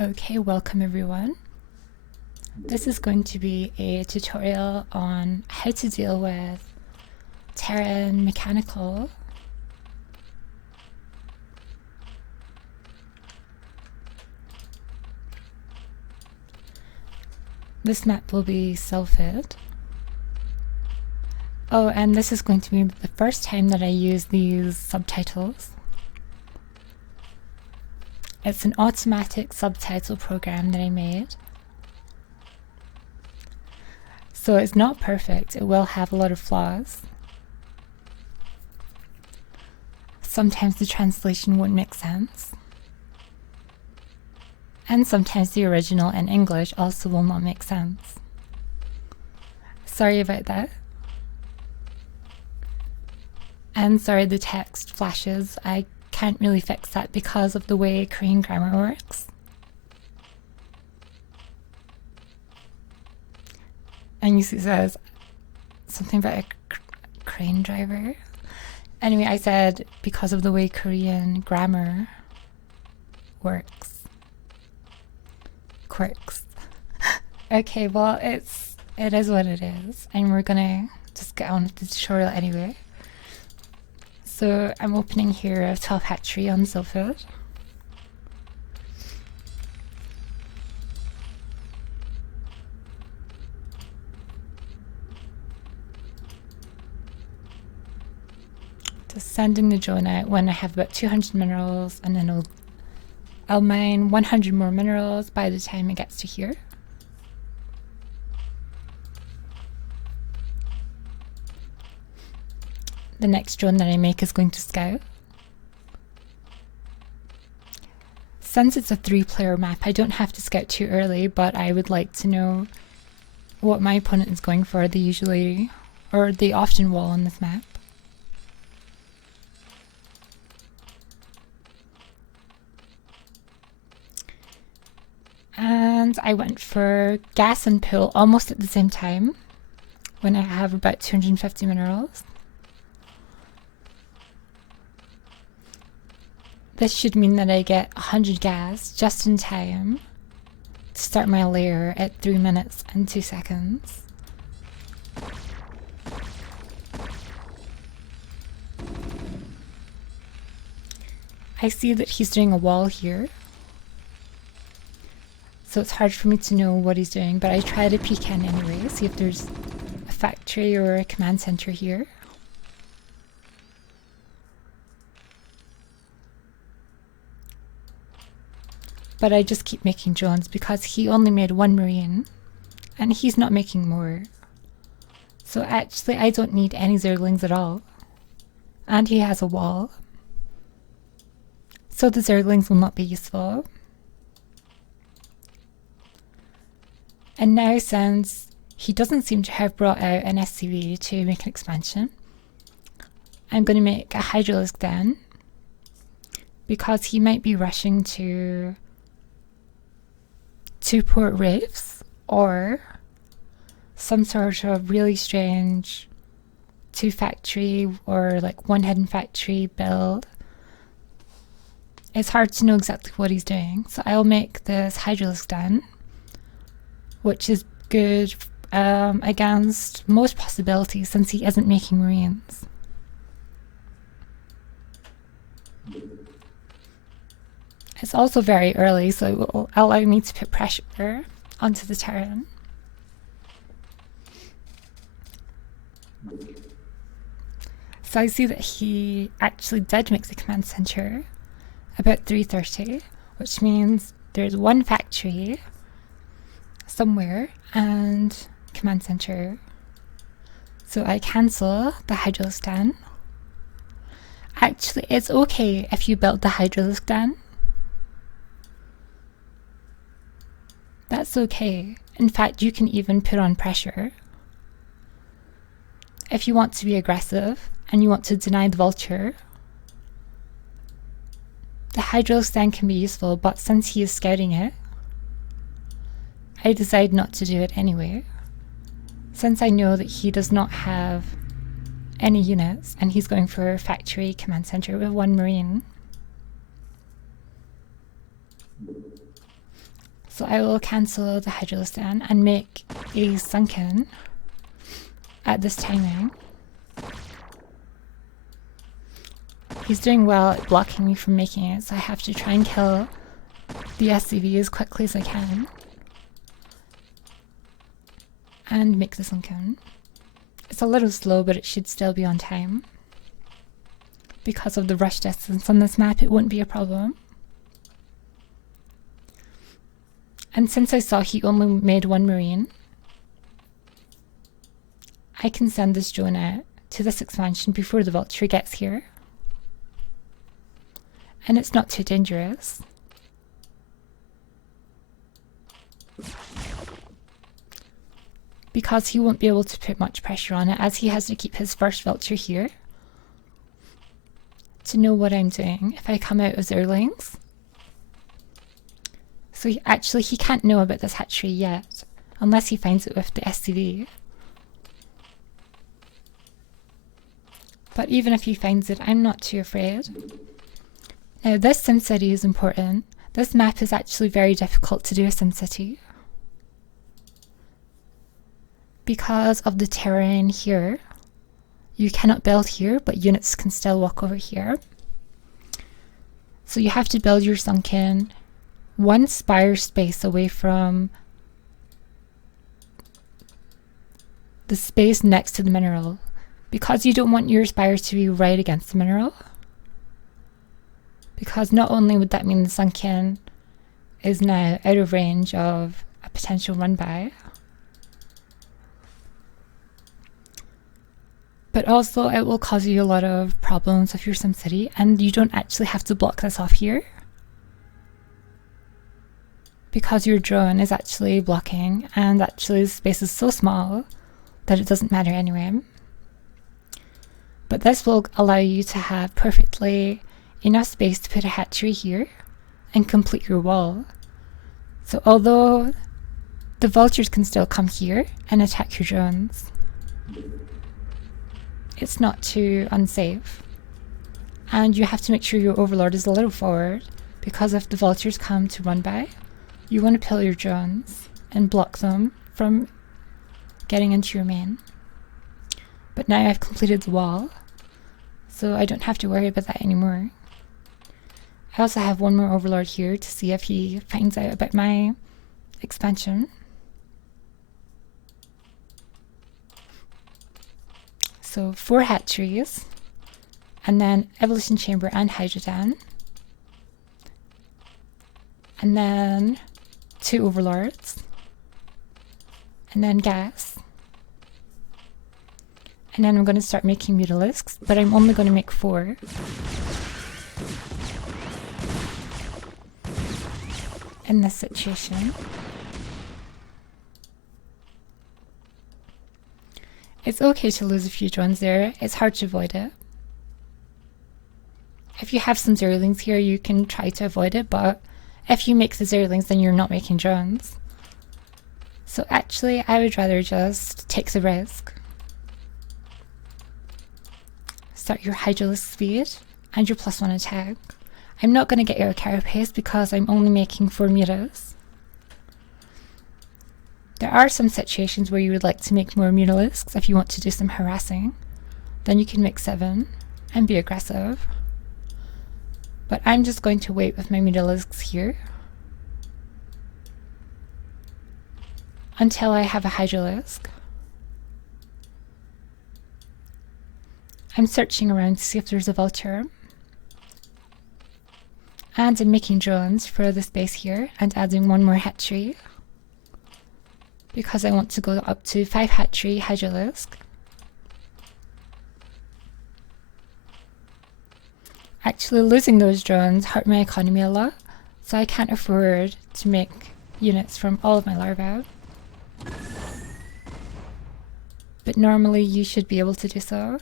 Okay, welcome everyone. This is going to be a tutorial on how to deal with Terran Mechanical. This map will be self-fed. Oh, and this is going to be the first time that I use these subtitles. It's an automatic subtitle program that I made. So it's not perfect, it will have a lot of flaws. Sometimes the translation won't make sense. And sometimes the original in English also will not make sense. Sorry about that. And sorry the text flashes, I can't really fix that because of the way Korean grammar works. And you see it says something about a crane driver. Anyway, I said because of the way Korean grammar works. Quirks. Okay, well it is what it is, and we're gonna just get on with the tutorial anyway. So I'm opening here a 12 hatchery on Zilfood. Just sending the drone out when I have about 200 minerals, and then I'll mine 100 more minerals by the time it gets to here. The next drone that I make is going to scout. Since it's a 3-player map, I don't have to scout too early, but I would like to know what my opponent is going for. They often wall on this map. And I went for gas and pill almost at the same time when I have about 250 minerals. This should mean that I get 100 gas just in time to start my layer at 3 minutes and 2 seconds. I see that he's doing a wall here, so it's hard for me to know what he's doing, but I try to peek in anyway, see if there's a factory or a command center here. But I just keep making drones because he only made 1 marine and he's not making more. So actually I don't need any zerglings at all. And he has a wall. So the zerglings will not be useful. And now, since he doesn't seem to have brought out an SCV to make an expansion, I'm going to make a hydraulic den because he might be rushing to port reefs or some sort of really strange 2-factory or like 1 hidden factory build. It's hard to know exactly what he's doing, so I'll make this hydraulic den, which is good against most possibilities since he isn't making marines. It's also very early, so it will allow me to put pressure onto the Terran. So I see that he actually did make the command center about 3:30, which means there's 1 factory somewhere and command center. So I cancel the hydraulic den. Actually, it's okay if you build the hydraulic den. That's okay. In fact, you can even put on pressure. If you want to be aggressive and you want to deny the vulture, the hydraulic den can be useful, but since he is scouting it, I decide not to do it anyway, since I know that he does not have any units and he's going for a factory command center with 1 marine. So I will cancel the hydraulics then and make a sunken at this timing. He's doing well at blocking me from making it, so I have to try and kill the SCV as quickly as I can and make the sunken. It's a little slow, but it should still be on time. Because of the rush distance on this map, it won't be a problem. And since I saw he only made one marine, I can send this drone out to this expansion before the vulture gets here. And it's not too dangerous. Because he won't be able to put much pressure on it, as he has to keep his first vulture here to know what I'm doing if I come out as Zerlings. So he can't know about this hatchery yet, unless he finds it with the SCV. But even if he finds it, I'm not too afraid. Now this SimCity is important. This map is actually very difficult to do a SimCity, because of the terrain here. You cannot build here, but units can still walk over here. So you have to build your sunken one spire space away from the space next to the mineral, because you don't want your spires to be right against the mineral, because not only would that mean the sunken is now out of range of a potential run by, but also it will cause you a lot of problems with your SimCity, and you don't actually have to block this off here, because your drone is actually blocking, and actually the space is so small that it doesn't matter anyway. But this will allow you to have perfectly enough space to put a hatchery here and complete your wall. So although the vultures can still come here and attack your drones, it's not too unsafe. And you have to make sure your overlord is a little forward, because if the vultures come to run by, you want to kill your drones and block them from getting into your main. But now I've completed the wall, so I don't have to worry about that anymore. I also have one more overlord here to see if he finds out about my expansion. So 4 hatcheries, and then evolution chamber and hydrogen, and then 2 overlords, and then gas, and then I'm going to start making mutalisks, but I'm only going to make 4. In this situation. It's okay to lose a few drones there, it's hard to avoid it. If you have some Zerlings here, you can try to avoid it, but if you make the Zerlings, then you're not making drones. So actually, I would rather just take the risk. Start your hydraulic speed and your +1 attack. I'm not going to get your carapace because I'm only making 4 mutas. There are some situations where you would like to make more mutalisks if you want to do some harassing. Then you can make 7 and be aggressive. But I'm just going to wait with my mutalisks here until I have a hydralisk. I'm searching around to see if there's a vulture. And I'm making drones for the space here and adding 1 more hatchery, because I want to go up to 5 hatchery hydralisk. Actually, losing those drones hurt my economy a lot, so I can't afford to make units from all of my larvae. But normally you should be able to do so.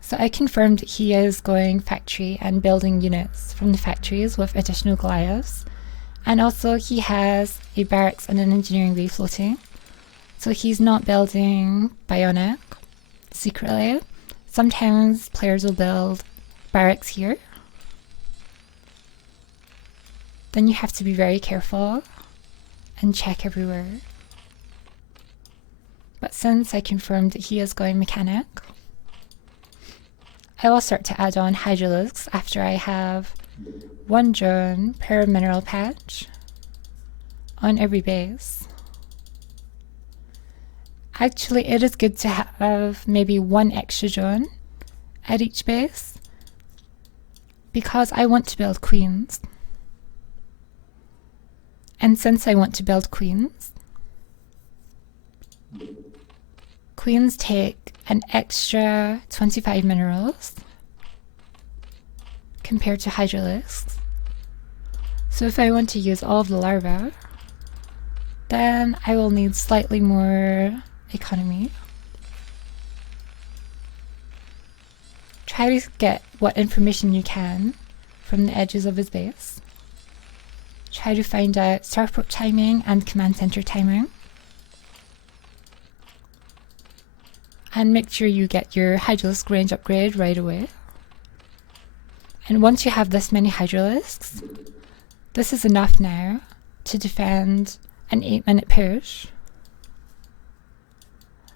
So I confirmed he is going factory and building units from the factories with additional Goliaths. And also he has a barracks and an engineering bay floating. So he's not building bionic secretly. Sometimes players will build barracks here then you have to be very careful and check everywhere. But since I confirmed that he is going mechanic, I will start to add on hydralisks after I have 1 drone per mineral patch on every base. Actually, it is good to have maybe 1 extra drone at each base because I want to build queens. And since I want to build queens take an extra 25 minerals compared to hydralisks. So if I want to use all of the larvae, then I will need slightly more economy. Try to get what information you can from the edges of his base. Try to find out starport timing and command center timing. And make sure you get your hydralisk range upgrade right away. And once you have this many hydralisks, this is enough now to defend an 8-minute push.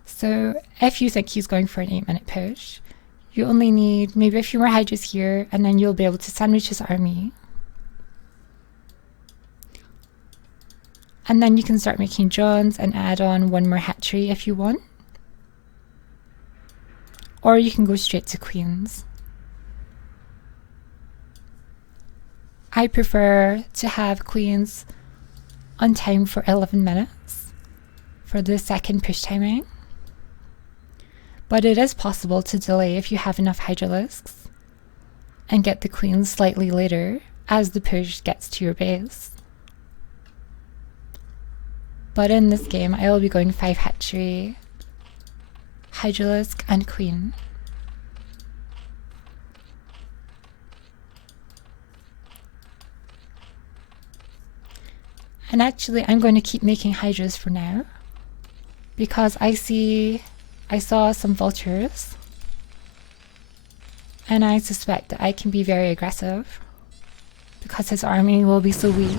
So if you think he's going for an 8-minute push, you only need maybe a few more hydras here, and then you'll be able to sandwich his army. And then you can start making drones and add on 1 more hatchery if you want. Or you can go straight to queens. I prefer to have queens on time for 11 minutes for the second push timing. But it is possible to delay if you have enough hydralisks and get the queens slightly later as the push gets to your base. But in this game, I will be going 5 hatchery, hydralisk, and queen. And actually, I'm going to keep making hydras for now because I saw some vultures, and I suspect that I can be very aggressive because his army will be so weak.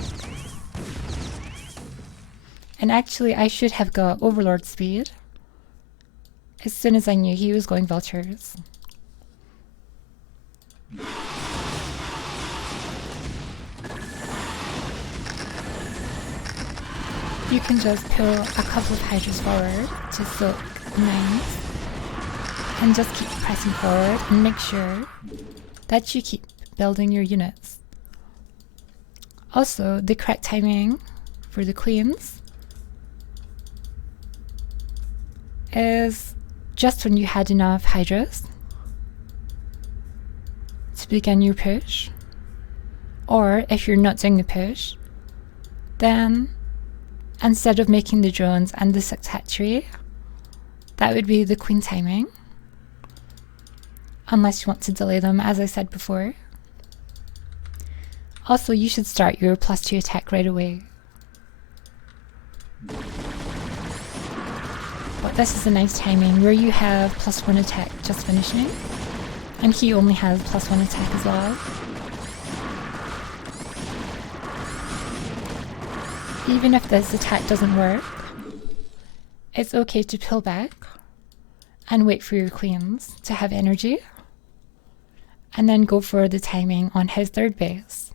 And actually, I should have got overlord speed as soon as I knew he was going vultures. You can just pull a couple of hydras forward to soak mines and just keep pressing forward and make sure that you keep building your units. Also, the correct timing for the queens is just when you had enough hydras to begin your push, or if you're not doing the push, then instead of making the drones and the 6th hatchery, that would be the queen timing, unless you want to delay them, as I said before. Also, you should start your +2 attack right away. But this is a nice timing where you have +1 attack just finishing, and he only has +1 attack as well. Even if this attack doesn't work, it's okay to pull back and wait for your queens to have energy, and then go for the timing on his 3rd base.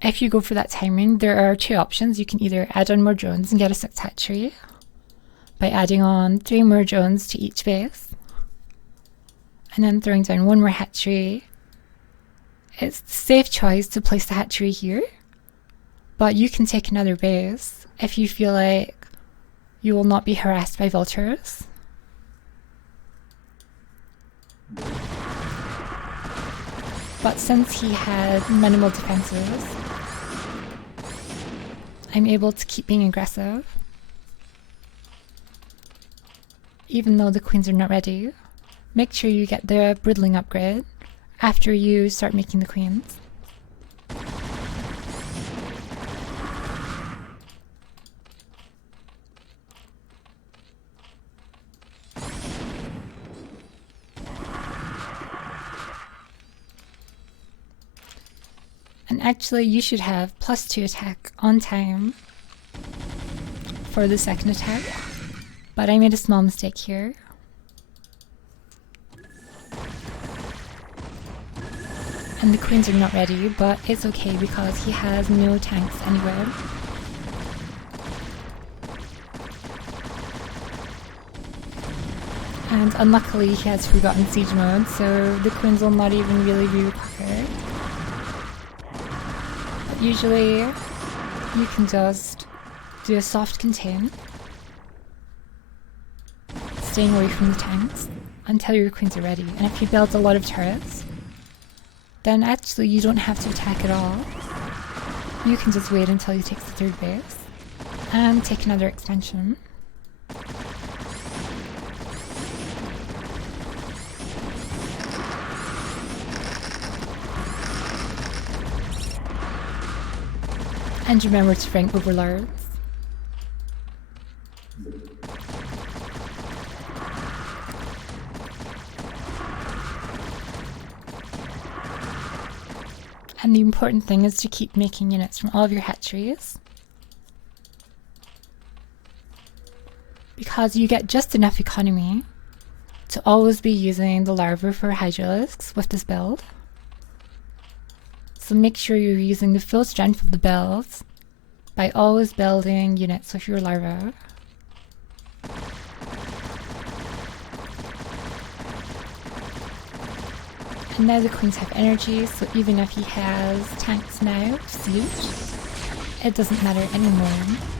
If you go for that timing, there are 2 options. You can either add on more drones and get a 6th hatchery by adding on 3 more drones to each base, and then throwing down 1 more hatchery. It's the safe choice to place the hatchery here, but you can take another base if you feel like you will not be harassed by vultures. But since he had minimal defenses, I'm able to keep being aggressive, even though the queens are not ready. Make sure you get the Broodling upgrade after you start making the queens. And actually you should have +2 attack on time for the second attack, but I made a small mistake here. And the queens are not ready, but it's okay because he has no tanks anywhere. And unluckily he has forgotten siege mode, so the queens will not even really be required. But usually you can just do a soft contain, staying away from the tanks until your queens are ready. And if you build a lot of turrets, then actually you don't have to attack at all. You can just wait until he takes the third base and take another expansion. And remember to rank overlords. And the important thing is to keep making units from all of your hatcheries, because you get just enough economy to always be using the larvae for hydralisks with this build. So make sure you're using the full strength of the builds by always building units with your larvae. And now the queens have energy, so even if he has tanks now, siege, it doesn't matter anymore.